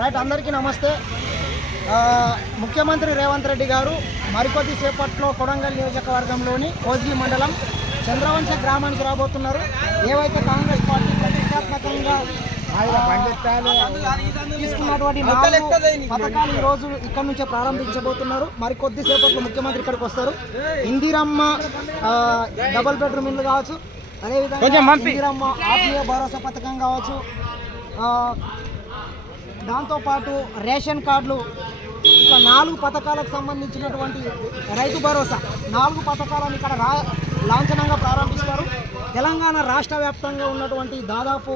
Right, అందరికీ నమస్తే. ముఖ్యమంత్రి రేవంత్ రెడ్డి గారు మరికొద్ది సేపట్లో కొడంగల్ నియోజకవర్గంలోని కోజ్గి మండలం చంద్రవంశ గ్రామానికి రాబోతున్నారు. ఏవైతే కాంగ్రెస్ పార్టీ ప్రతిష్టాత్మకంగా తీసుకున్నటువంటి 4 పథకాలు ఈరోజు ఇక్కడ నుంచే ప్రారంభించబోతున్నారు. మరికొద్ది సేపట్లో ముఖ్యమంత్రి ఇక్కడికి వస్తారు. ఇందిరమ్మ డబుల్ బెడ్రూమ్ ఇల్లు కావచ్చు, అదేవిధంగా ఇందిరమ్మ ఆత్మీయ భరోసా పథకం కావచ్చు, దాంతోపాటు రేషన్ కార్డులు, ఇట్లా 4 పథకాలకు సంబంధించినటువంటి రైతు భరోసా 4 పథకాలను ఇక్కడ లాంఛనంగా ప్రారంభిస్తారు. తెలంగాణ రాష్ట్ర వ్యాప్తంగా ఉన్నటువంటి దాదాపు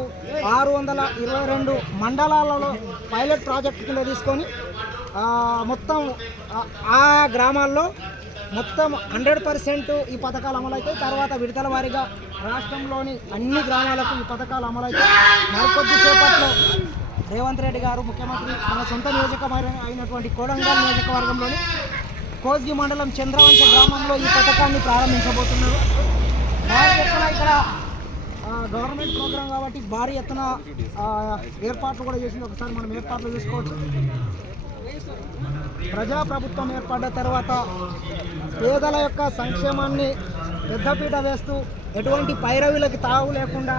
622 మండలాలలో పైలట్ ప్రాజెక్టు కింద తీసుకొని మొత్తం ఆ గ్రామాల్లో మొత్తం 100% ఈ పథకాలు అమలవుతాయి. తర్వాత విడతల వారీగా రాష్ట్రంలోని అన్ని గ్రామాలకు ఈ పథకాలు అమలవుతాయి. మరికొద్ది సేపట్లో రేవంత్ రెడ్డి గారు ముఖ్యమంత్రి మన సొంత నియోజకవర్గం అయినటువంటి కొడంగల్ నియోజకవర్గంలోని కోజ్గి మండలం చంద్రవంశ గ్రామంలో ఈ పథకాన్ని ప్రారంభించబోతున్నారు. భారీ ఎత్తున ఇక్కడ గవర్నమెంట్ ప్రోగ్రాం కాబట్టి భారీ ఎత్తున ఏర్పాట్లు కూడా చేసింది. ఒకసారి మనం ఏర్పాట్లు చూసుకోవచ్చు. ప్రజాప్రభుత్వం ఏర్పడ్డ తర్వాత పేదల యొక్క సంక్షేమాన్ని పెద్దపీట వేస్తూ ఎటువంటి పైరవీలకి తావు లేకుండా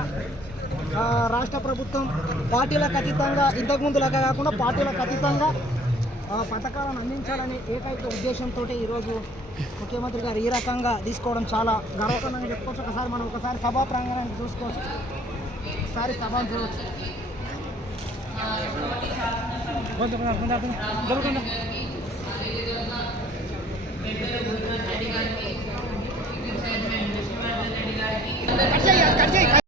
రాష్ట్ర ప్రభుత్వం పార్టీలకు అతీతంగా, ఇంతకుముందులాగా కాకుండా పార్టీలకు అతీతంగా పథకాలను అందించాలని ఏకైక ఉద్దేశంతో ఈరోజు ముఖ్యమంత్రి గారు ఈ రకంగా తీసుకోవడం చాలా గర్వకారణంగా చెప్పుకోవచ్చు. ఒకసారి సభా ప్రాంగణానికి చూసుకోవచ్చు, ఒకసారి సభను చూడవచ్చు.